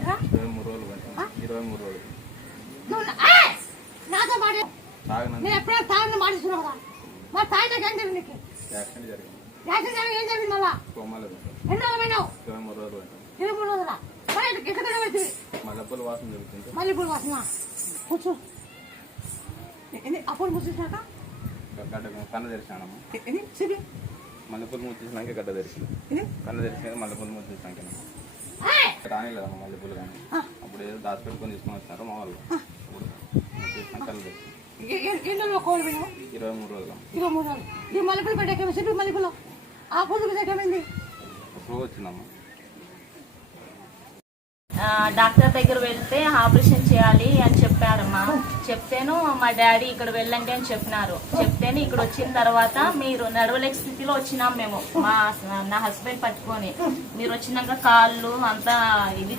పెట్టరా 23 రోజులు పట్టింది 23 రోజులు నాతో మాట నేను ఎప్పుడైనా తాగిన మాటిస్తున్నావు కదా మరి తాగినాక ఏం జరిగింది నీకు యాక్సిడెంట్ జరిగింది ఏం జరిగింది మళ్ళా కోమాలో ఎన్ని రోజులు పోయినావు 23 రోజులు పట్టింది 23 రోజుల ఎక్కడ పెడుతుంది మల్లెపూల వాసన జరుగుతుంది మల్లెపూల వాసన కూర్చో అప్పుడు ముసినాక కన్ను తెరిచానమ్మా సిరి మల్లెపూలు ముచ్చేసినాక గడ్డ తెరిచింది కన్ను తెరిచినాక మల్లెపూలు ముచ్చేసినాక రానిలేదమ్మా మల్లెపూలు కానీ అప్పుడు ఏదో దాచిపెట్టుకొని తీసుకొని వచ్చినారు మా వాళ్ళు అప్పుడు ముచ్చేసినాక కళ్ళు తెరిచింది 23 రోజులు 23 రోజులు ఈ మల్లెపూలు పెట్టాక సిరి మల్లెపూలు ఆ పొద్దుకు దగ్గరైంది ఫ్లో వచ్చిందమ్మా డాక్టర్ దగ్గర వెళ్తే ఆపరేషన్ చేయాలి అని చెప్పారమ్మా. చెప్తేను మా డాడీ ఇక్కడ వెళ్ళండి అని చెప్పినారు. చెప్తేనే ఇక్కడ వచ్చిన తర్వాత మీరు నడవలేక స్థితిలో వచ్చినాం మేము, నా హస్బెండ్ పట్టుకొని. మీరు వచ్చినాక కాళ్ళు అంతా ఇది